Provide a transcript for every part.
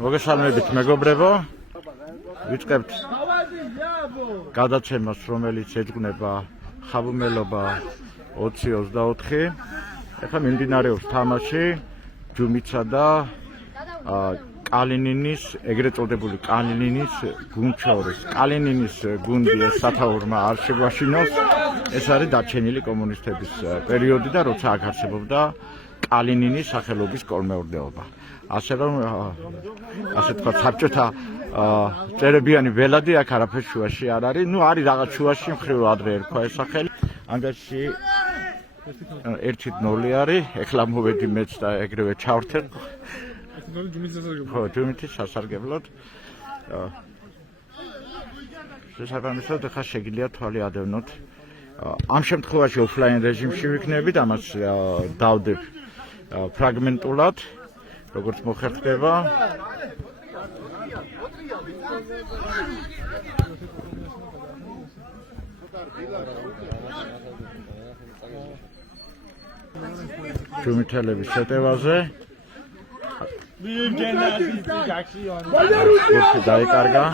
მოგესალმებით მეგობრებო, ვიწყებთ გადაცემას, რომელიც ეძღვნება ხაბუმელობა 20-24. ეხლა მიმდინარეობს თამაში ჯუმიცა და კალინინის, ეგრეთ წოდებული კალინინის გუნდშორის. კალინინის გუნდი სათაურმა არ შეგვაშინოს. ეს არის დარჩენილი კომუნისტების პერიოდი და როცა აქ არსებობდა კალინინის სახელობის კოლმეურნეობა. ასე რომ ასე თქვა საბჭოთა წერებიანი ველადი აქ არაფერ შუაში არ არის. ნუ არის რაღაც შუაში მხრივ ადრე ერქვა ეს სახელი. ანგარიში 1-0 არის. ეხლა მოვედი მეც და ეგრევე ჩავრთე. ხო, ჯუმითის სასარგებლოდ. შესაბამისად ახლა შეგიძლია თვალი ადევნოთ. ამ შემთხვევაში ოფლაინ რეჟიმში ვიქნებით, ამას დავდებ ფრაგმენტულად, როგორც მოხერხდება. ჯუმითელების შეტევაზე დაიკარგა.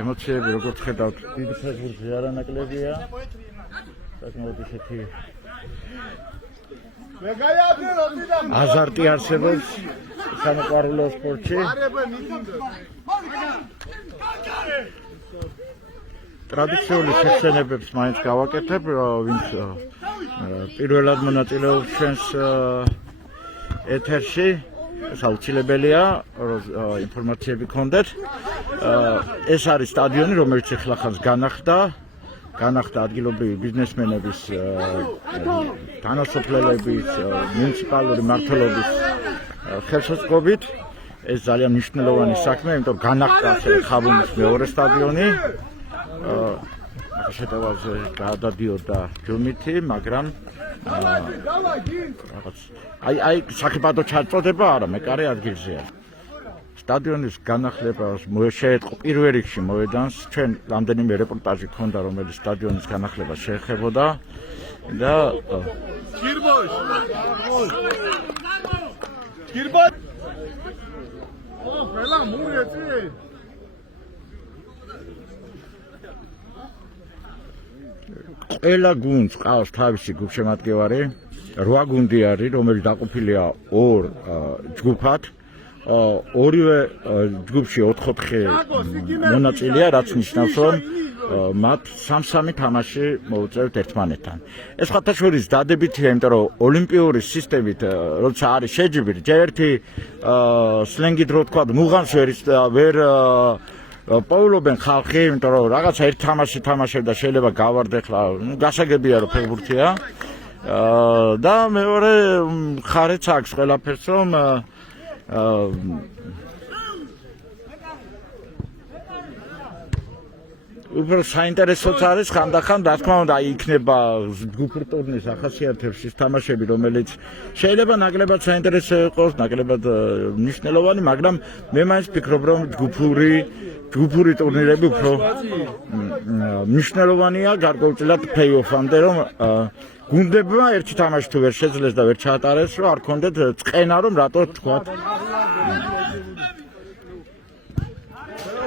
ემოციები როგორც ხედავთ, დიდი ფეხბურთი არანაკლებია. საკმაოდ ისეთი აზარტი არსებობს სამოყვარულო სპორტში. ტრადიციული შეხსენებებს მაინც გავაკეთებ, ვინც პირველად მონაწილეობს ჩვენს ეთერში. ეს აუცილებელია, რომ ინფორმაციები გქონდეთ. ეს არის სტადიონი, რომელიც ეხლახანს განახდა ადგილობრივი ბიზნესმენების, თანასოფლელების, მუნიციპალური მმართველობის ხელშეწყობით. ეს ძალიან მნიშვნელოვანი საქმე, იმიტომ განახდა ასევე ხაბუმის მეორე სტადიონი. შეტევაზე გადადიოდა ჯუმითი, მაგრამ რაღაც აი სახიფათო ჩაწოდება არა, მეკარე ადგილზეა. სტადიონის განახლებას შეეტყო პირველ რიგში მოედანს. ჩვენ რამდენიმე რეპორტაჟი ქონდა, რომელიც სტადიონის განახლებას შეეხებოდა და ყველა გუნდს ყავს თავისი გუნდშემატკივარი. 8 გუნდი არის, რომელიც დაყოფილია 2 ჯგუფად. ორივე ჯგუფში 4-4 მონაწილეა, რაც ნიშნავს, რომ მათ 3-3 თამაში მოუწევთ ერთმანეთთან. ეს ხათაშორის დადებითია, იმიტომ რომ ოლიმპიური სისტემით, როცა არის შეჯიბრი, ჯერ ერთი სლენგით რო თქვა, მუღანს ვერ პოულობენ ხალხი, იმიტომ რომ რაღაცა ერთ თამაში თამაშებ და შეიძლება გავარდე ხლა, გასაგებია რომ ფეხბურთია. და მეორე ხარეც აქვს ყველაფერს, რომ უფრო საინტერესოც არის ხანდახან, რა თქმა უნდა, იქნება ჯგუფურ ტურნირის ახასიათებს ის თამაშები, რომელიც შეიძლება ნაკლებად საინტერესო იყოს, ნაკლებად მნიშვნელოვანი, მაგრამ მე მაინც ვფიქრობ, რომ ჯგუფური ტურნირები უფრო მნიშვნელოვანია, გარკვეულწილად ფლეი-ოფამდე, რომ გუნდებმა ერთი თამაში თუ ვერ შეძლეს და ვერ ჩაატარეს, რომ არ ქონდეთ წყენა, რომ რატო თქვათ.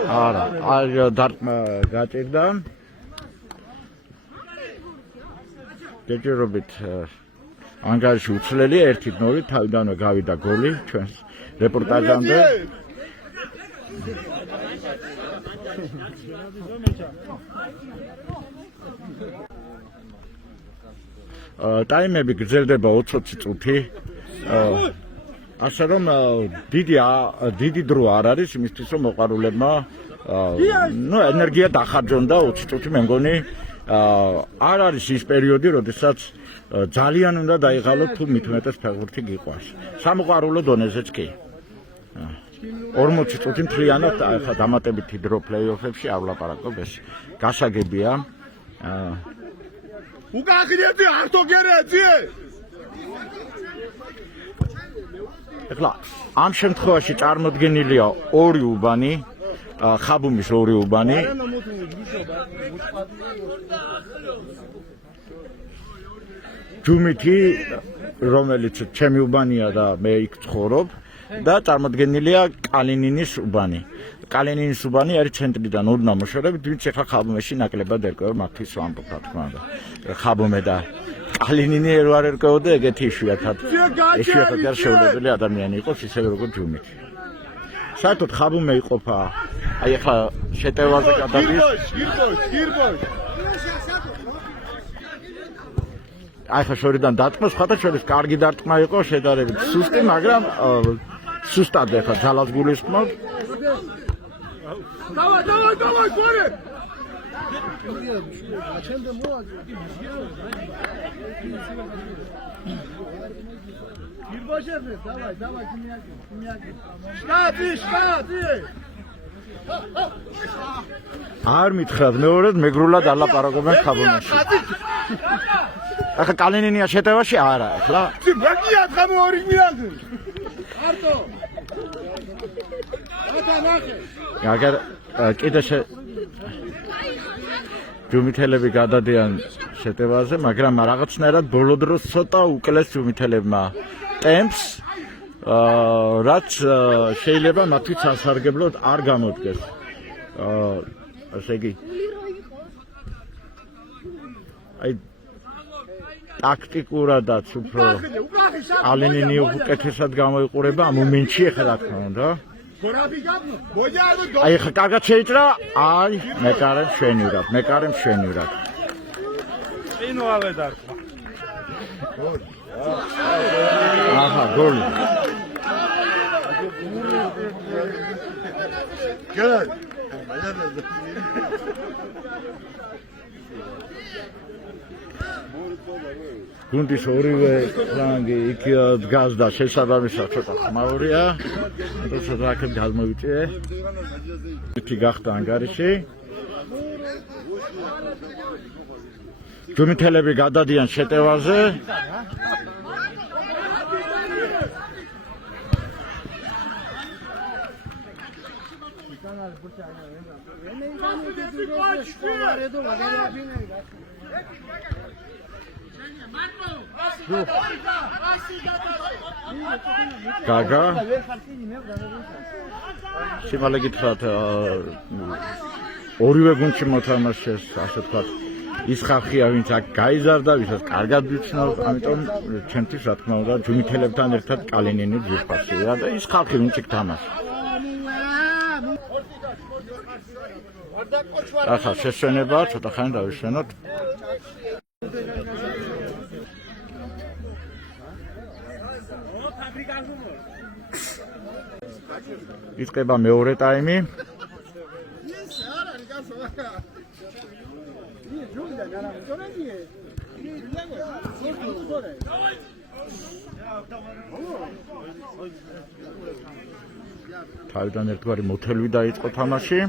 არა, დარტყმა გაჭირდა. გეჭირობით ანგარიში უცვლელია 1-0, თავიდანვე გავიდა გოლი ჩვენს რეპორტაჟამდე. ტაიმები გრძელდება 20 წუთი. ასე რომ დიდი დრო არ არის იმისთვის, რომ მოყვარულებმა ენერგია დახარჯონ და 20 წუთი მე მგონი არ არის ის პერიოდი, როდესაც ძალიან უნდა დაიღალოთ თუ მით უმეტეს ფეხბურთი გიყვარს. სამოყვარულო დონეზეც კი. 40 წუთი მთლიანად ახლა დამატებითი დრო პლეი-ოფებში არ ვლაპარაკობ, ეს გასაგებია. უკახიეთი ართო გერეცი ეხლა ამ შემთხვევაში წარმოდგენილია ორი უბანი, ხაბუმის ორი უბანი. ჯუმითი, რომელიც ჩემი უბანია და მე იქ ცხოვრობ და წარმოდგენილია კალინინის უბანი. კალინინის უბანი არის ცენტრიდან ოდნა მოშორებით, ვინც ახლა ხაბუმეში ნაკლებად ერკვევა მათთვის ვამბობ, რა თქმა უნდა. ხაბუმე და კალინინი არ ერკვეოდა ეგეთი იშვიათად არ შეუძლებელი ადამიანი იყოს ისევე როგორც ჯუმითი. საერთოდ ხაბუმე იყოფა, აი ახლა შეტევაზე გადადის. აი ხა შორიდან დარტყმა, სხვათა შორის კარგი დარტყმა იყო, შედარებით სუსტი, მაგრამ სუსტად ახლა ძალას გულისხმობ. Давай, Коля! არ მითხრათ მეორედ მეგრულად ალაპარაკობენ ხაბუმეში. ახლა კალინინია შეტევაში არა, ახლა. მაგია ხამო ორი მიაგე. არტო. აგერ კიდე ჯუმითელები გადადიან შეტევაზე, მაგრამ რაღაცნაირად ბოლო დროს ცოტა უკლეს ჯუმითელებმა ტემპს, რაც შეიძლება მათთვის სასარგებლოდ არ გამოდგეს. ასე იგი აი ტაქტიკურადაც უფრო კალინინი უკეთესად გამოიყურება ამ მომენტში ახლა რა თქმა უნდა. აი ხა კარგად შეიჭრა, აი მეკარემ შვენივრად. წინვალე დარტყმა. აჰა, გოლი. გოლ. გუნდის ორივე ფლანგი იქ დგას და შესაბამისად ცოტა ხმაურია. როცა აქეთ გადმოვიწე. იქი გახდა ანგარიში. ჯუმითელები გადადიან შეტევაზე. გაგა სიმალე გითხრათ ორივე გუნდში მოთამაშეს ასე ვთქვათ ის ხალხია ვინც აქ გაიზარდა, ვისაც კარგად ვიცნობ, ამიტომ ჩემთვის რა თქმა უნდა ჯუმითელებთან ერთად კალინინი ძირფასია და ის ხალხი ვინც იქ თამაშობს. ახლა შესვენება ცოტა ხანი დავისვენოთ. იწყება მეორე ტაიმი. თავიდან ერთგვარი მოთელვი დაიწყო თამაში.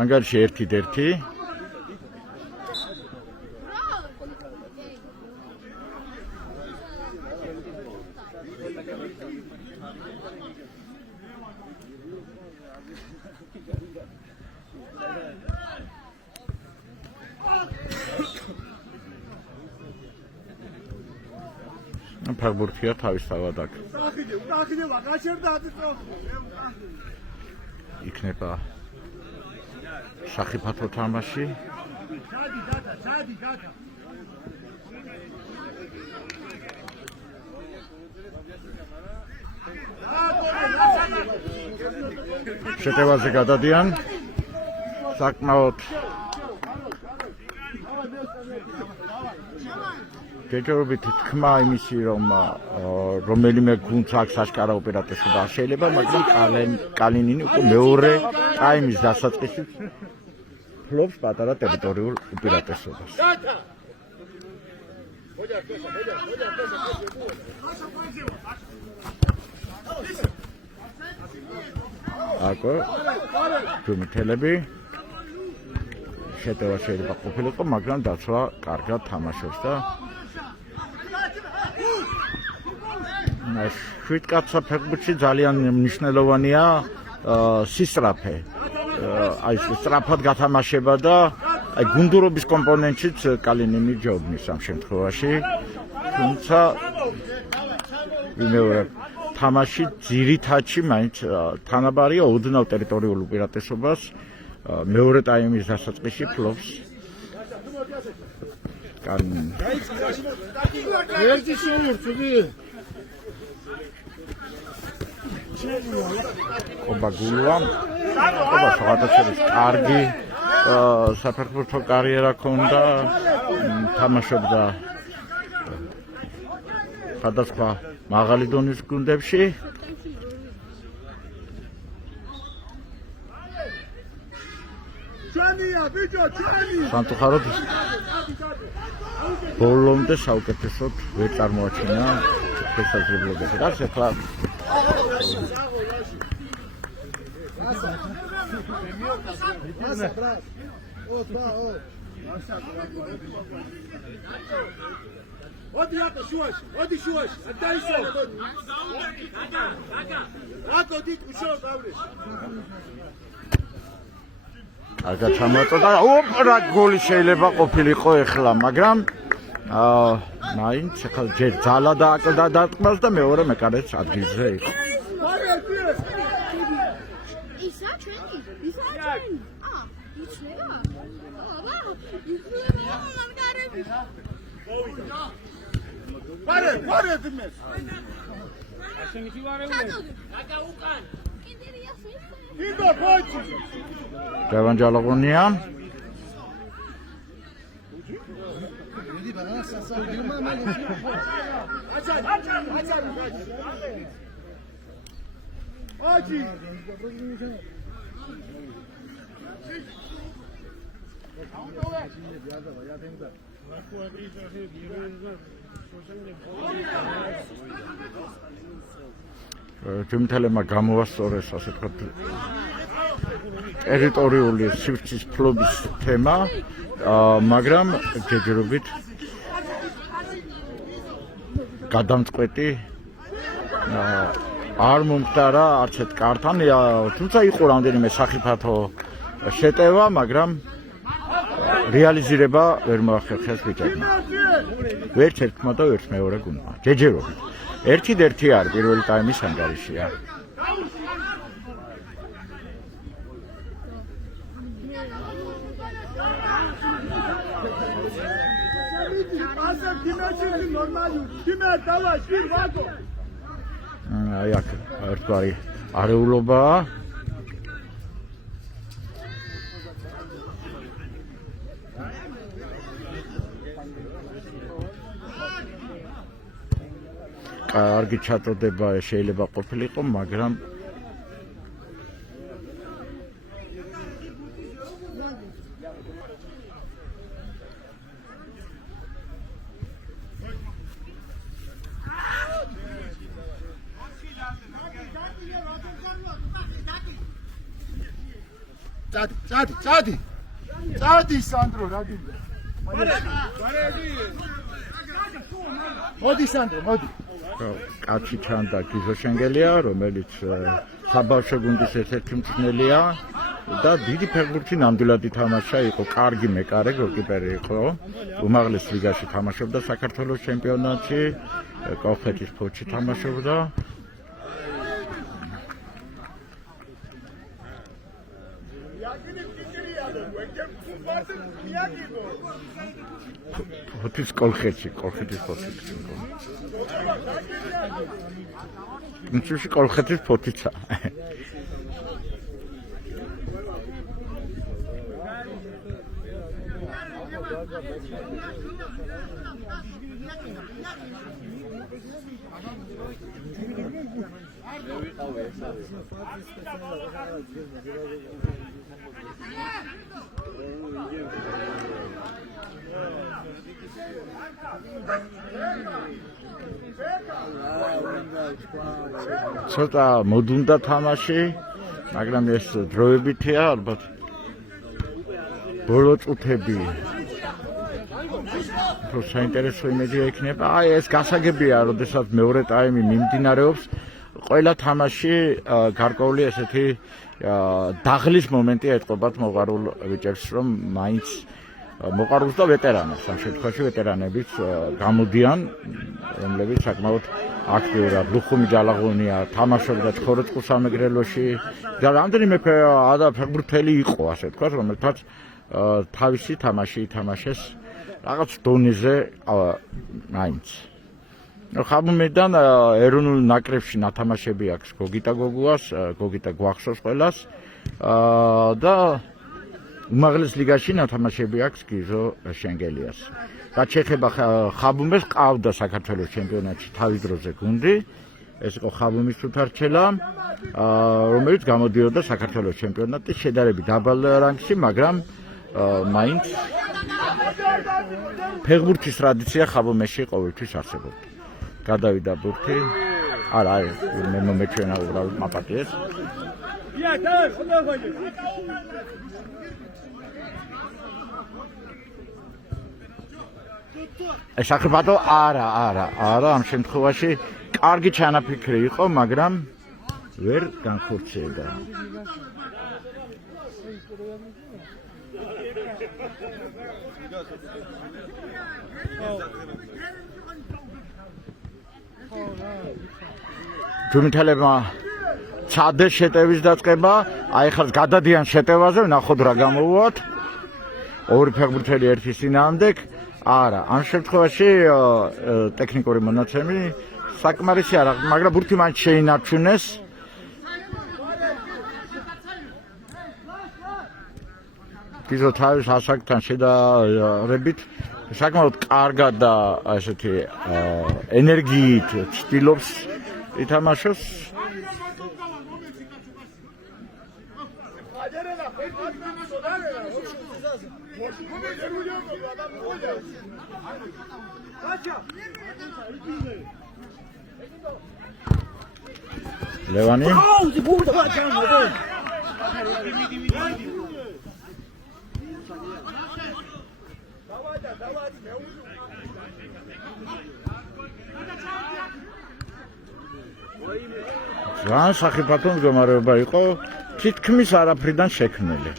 ანგარიში 1-1. ფაგბურთია თავისთავად აქ. იქნება სახიფათო თამაში. შეტევაზე გადადიან. საკმაოდ გეჯერობით თქმა იმისი რომ რომელიმე გუნდს აქვს აშკარა უპირატესობა შეიძლება, მაგრამ კალინინი უკვე მეორე ტაიმის დასაწყისში ფლობს პატარა ტერიტორიულ უპირატესობას. აკო ჯუმითელები შეტევა შეიძლება ყოფილიყო, მაგრამ დაცვა კარგად თამაშობს და შვიდკაცა ფეხბურთში ძალიან მნიშვნელოვანია სისწრაფე. აი სწრაფად გათამაშება და აი გუნდურობის კომპონენტშიც კალინი მიჯობნის ამ შემთხვევაში. თუმცა მეორე თამაში ძირითადში მაინც თანაბარია ოდნავ ტერიტორიულ უპირატესობას მეორე ტაიმის დასაწყისში ფლობს კალინი. ერთი შემორჩები ობაგულვა ობა საერთოდ კარგი საფეხბურთო კარიერა ჰქონდა, თამაშობდა სხვადასხვა მაღალი დონის გუნდებში. ჩანია ბიჭო ჩანი სამწუხაროდ ბოლომდე საუკეთესოდ ვერ წარმოაჩინა შესაძლებლობები. რაც ახლა ოდი აკო შუაში, ოდი შუაში, დაისო. აკო დიდ უშო დავრე. აგა ჩამოწოდა, ოპრა გოლი შეიძლება ყოფილიყო ეხლა, მაგრამ მაინც ახლა ჯერ ძალა დააკლდა დარტყმას და მეორე მეკარეც ადგილზე იყო. ისა ჩვენი. იცნება? აბა, მამკარები. პარე დიმეს. აკა უკან. კიდერია ფენა. დიდო ფოჩი. ჯავანჯალაღონია აჯი ჯუმთელებმა გამოასწორეს ასე ვთქვათ ტერიტორიული სივრცის ფლობის თემა, მაგრამ ჯერჯერობით გადამწყვეტი არ მომხდარა არც ერთ კარტთან, თუმცა იყო რამდენიმე სახიფათო შეტევა, მაგრამ რეალიზირება ვერ მოახერხეს ბიჭებმა. ვერც ერთმა და ვერც მეორე გუნდმა. ჯერჯერობით. ერთი არ პირველი ტაიმის ანგარიშია. ასე დიმეში ნორმალურ. დიმე დავა შვიდ ვაგო. აი აქ ერთგვარი არეულობაა. კარგი ჩატარდება შეიძლება ყოფილიყო, მაგრამ წადი სანდრო რა გინდა მოდი სანდრო მოდი კაცი ჩანდა გიზო შენგელია, რომელიც საბავშვო გუნდის ერთ-ერთი მწვრთნელია და დიდი ფეხბურთი ნამდვილად ითამაშა, იყო კარგი მეკარე, გოლკიპერი იყო, უმაღლეს ლიგაში თამაშობდა საქართველოს ჩემპიონატში, კოლხეთის ფოთში თამაშობდა. ფოთის კოლხეთში, კოლხეთის ფოთში. მწუში კოლხეთის ფოთიცა. ცოტა მოდუნდა თამაში, მაგრამ ეს დროებითია ალბათ. ბოლო წუთები უფრო საინტერესო იმედია იქნება. აი ეს გასაგებია, როდესაც მეორე ტაიმი მიმდინარეობს, ყველა თამაში გარკვეული ესეთი დაღლის მომენტი ეტყობათ მოყარულ ბიჭებს, რომ მაინც მოყარულს და ვეტერანებს, ამ შემთხვევაში ვეტერანებიც გამოდიან, რომლებიც საკმაოდ აქტიურად ლუხუმი ჯალაღონია, თამაშობდა ცხოროწყუ სამეგრელოში და რამდენიმე ფეხბურთელი იყო, ასე ვთქვათ, რომელთაც თავისი თამაში ითამაშეს რაღაც დონეზე მაინც. ხაბუმიდან ეროვნულ ნაკრებში ნათამაშები აქვს გოგიტა გოგუას, გოგიტა გვახსოვს ყველას და უმაღლეს ლიგაში ნათამაშები აქვს გიზო შენგელიას. რაც შეეხება ხაბუმეს, ყავდა საქართველოს ჩემპიონატში თავის დროზე გუნდი, ეს იყო ხაბუმის თუთარჩელა, რომელიც გამოდიოდა საქართველოს ჩემპიონატის შედარებით დაბალ რანგში, მაგრამ მაინც ფეხბურთის ტრადიცია ხაბუმეში ყოველთვის არსებობდა. გადავიდა ბურთი. არა, მე მომეჩვენა უბრალოდ მაპატიეს. sakripato არა, ამ შემთხვევაში კარგი ჩანაფიქრი იყო, მაგრამ ვერ განხორციელდა. ჯუმითელებმა ჩადეს შეტევის დაწყება, აი ხალ გადადიან შეტევაზე, ნახოთ რა გამოვუათ. ორი ფეხბურთელი ერთის წინააღმდეგ. არა, ამ შემთხვევაში ტექნიკური მონაცემი საკმარისი არა, მაგრამ ბურთი მაინც შეინარჩუნეს. გიზო თავის ასაკთან შედარებით საკმაოდ კარგად და ესეთი ენერგიით ცდილობს ითამაშოს. ლევანი ძალიან სახიფათო მდგომარეობა იყო, თითქმის არაფრიდან შექმნილი.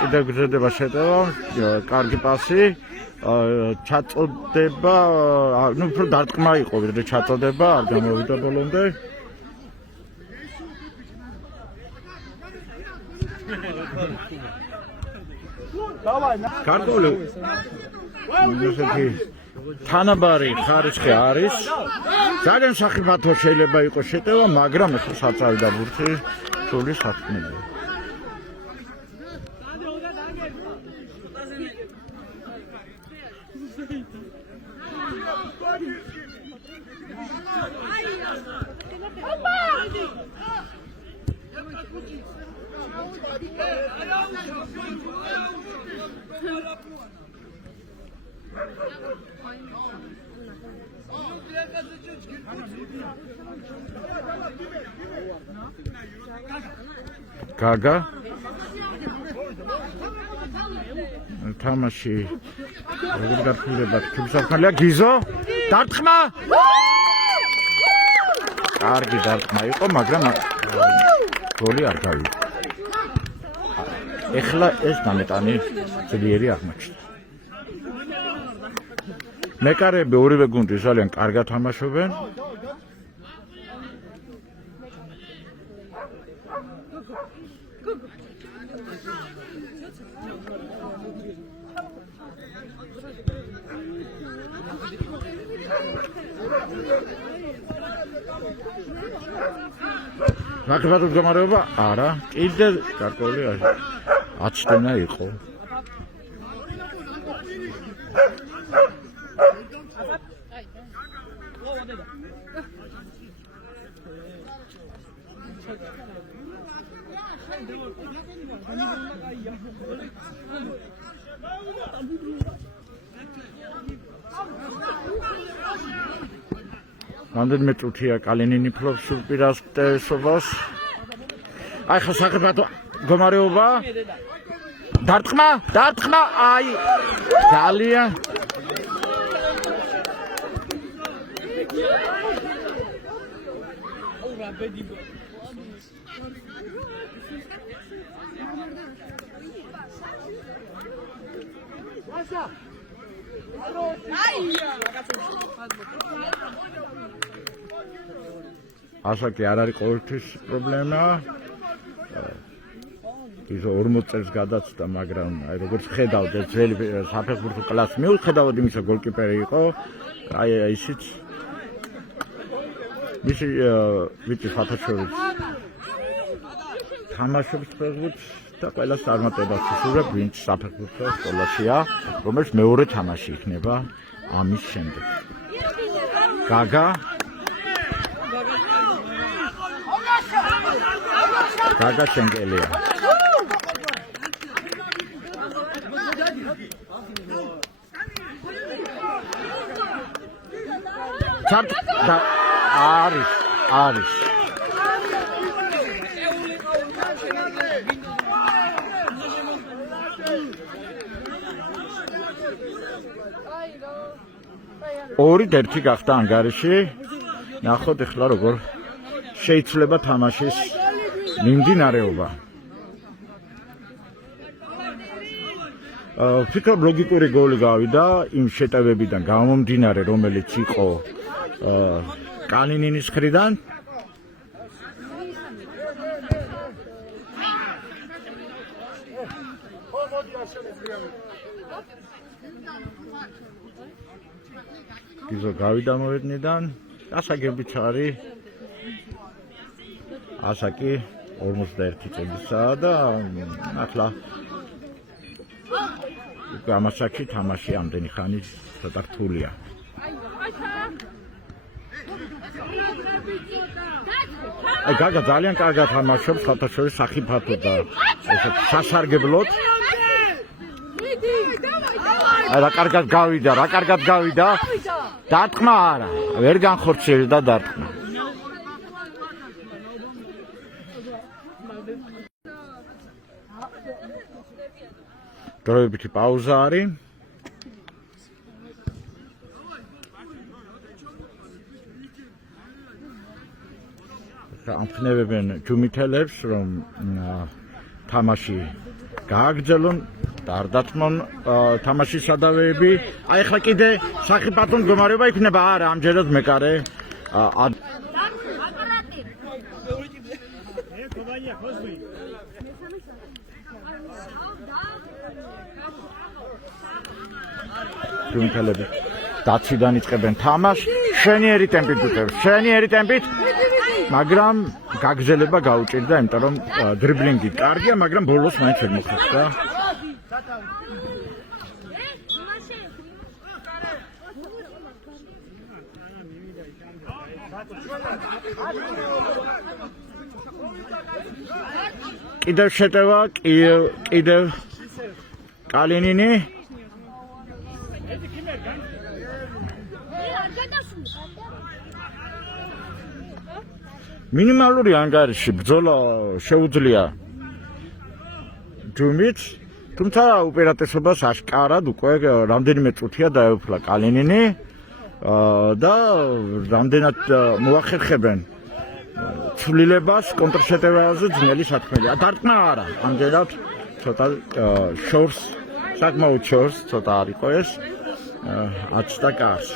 კიდევ გრძელდება შეტევა, კარგი პასი, ჩაწოდება, ნუ უფრო დარტყმა იყო, ვიდრე ჩაწოდება, არ გამოვიდა ბოლომდე. გარკვეული ესეთი თანაბარი ხარისხი არის. ძალიან სახიფათო შეიძლება იყოს შეტევა, მაგრამ ეს საწავიდა ბურთი სული საქმეა. Gaga თამაში როგორ გაფრთხილდება თუმცა გიზო დარტყმა კარგი დარტყმა იყო, მაგრამ გოლი არ გავიდა. ეხლა ეს დამეტანი ძლიერი აღმოჩნდა. მეკარები ორივე გუნდი ძალიან კარგად თამაშობენ. ნაკლებად მდგომარეობა? არა, კიდე გარკვეული 10 თვენა იყო. რამდენიმე წუთია კალინინი ფლობს უპირატესობას. აი ხა საკრებათო მდგომარეობა. დარტყმა, აი ძალიან ასაკი არ არის ყოველთვის პრობლემა. ის 40 წელს გადაცდა, მაგრამ აი როგორც ხედავთ, ძველი საფეხბურთო კლასს მიუხედავად იმისა, გოლკიპერი იყო, აი ისიც მისი ვიცი ფათაშორის თამაშობს ფეხბურთს და ყველას წარმატებას უსურვებ, ვინც საფეხბურთო სკოლაშია, რომელიც მეორე თამაში იქნება ამის შემდეგ. გაგა შენგელია. არის. ორი ერთი გახდა ანგარიში. ნახოთ ეხლა როგორ შეიძლება თამაშის მიმდინარეობა. ვფიქრობ ლოგიკური გოლი გავიდა იმ შეტევებიდან გამომდინარე, რომელიც იყო კალინინის მხრიდან. გიზო გავიდა მოედნიდან, ასაკებიც არის. ასაკი 41 წელისაა და ახლა ამასაკში თამაში ამდენი ხანი ცოტა რთულია. აი გაგა ძალიან კარგად თამაშობს, ხალხაშორის სახიფათო და ესე სასარგებლოდ. აი რა კარგად გავიდა. დარტყმა არა, ვერ განხორციელდა დარტყმა. დროებითი პაუზა არის. ამხნევებენ ჯუმითელებს, რომ თამაში გააგრძელონ და არ დათმონ თამაშის სადავეები. აი ხა კიდე სახიფათო მდგომარეობა იქნება, არა, ამჯერად მეკარე ჯუმითელები დაცვიდან იწყებენ თამაშს, შენიერი ტემპით, მაგრამ გაგრძელება გაუჭირდა, იმიტომ რომ დრიბლინგი კარგია, მაგრამ ბოლოს მაინც ვერ მოხერხდა. კიდევ შეტევა, კიდევ კალინინი. მინიმალური ანგარიში ბრძოლა შეუძლია ჯუმით, თუმცა უპირატესობას აშკარად უკვე რამდენიმე წუთია დაეუფლა კალინინი და რამდენად მოახერხებენ ცვლილებას კონტრშეტევაზე ძნელი საქმეა. დარტყმა არა, ამჯერად ცოტა შორს, საკმაოდ შორს ცოტა არ იყო ეს 10 და კარს.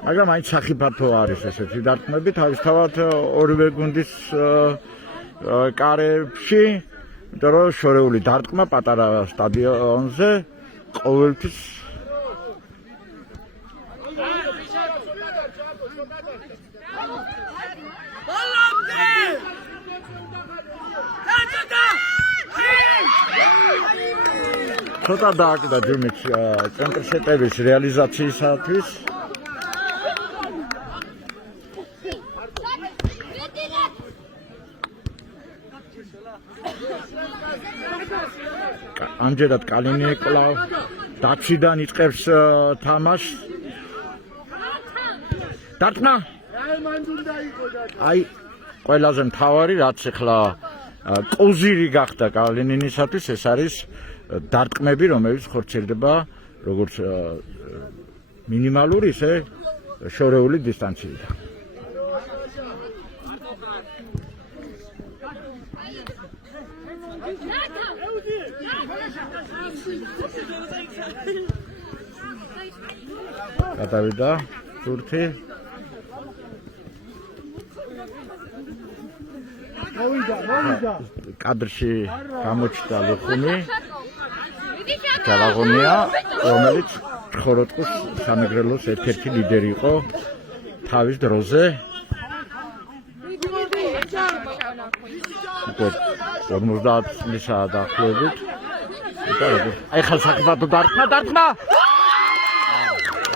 მაგრამ აი სახიფათო არის ესეთი დარტყმები, თავისთავად ორივე გუნდის კარებში, იმიტომ რომ შორეული დარტყმა პატარა სტადიონზე ყოველთვის ცოტა დააკიდა დიმით ცენტრ შეტევის რეალიზაციისათვის. ამჯერად კალინი კვლავ დაცვიდან იწყებს თამაშს. დარტყმა. აი ყველაზე მთავარი რაც ახლა კოზირი გახდა კალინინისათვის ეს არის დარტყმები რომელიც ხორციელდება როგორც მინიმალური ისე შორეული დისტანციიდან. გადავიდა თურქი მოვიდა კადრში გამოჩნდა ლუხუნი ჯალაღონია რომელიც ხოროტყუს სამეგრელოს ერთ-ერთი ლიდერი იყო თავის დროზე. 50 წლისა დაახლოებით. აი ხალ საკმაოდ დარტყმა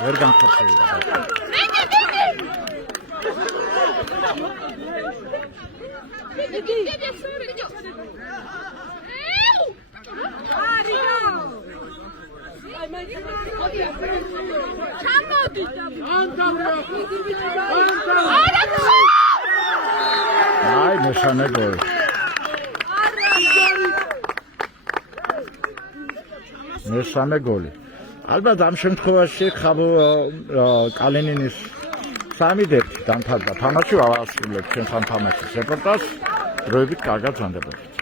ვერ განხორციელდა. აი მესამე გოლი. მესამე გოლი. ალბათ ამ შემთხვევაში კალინინის 3-1 დამთავრდა თამაში. ვავასრულებთ ჩვენ ამ თამაშის რეპორტაჟს. დროებით კარგად ვანდებოდით.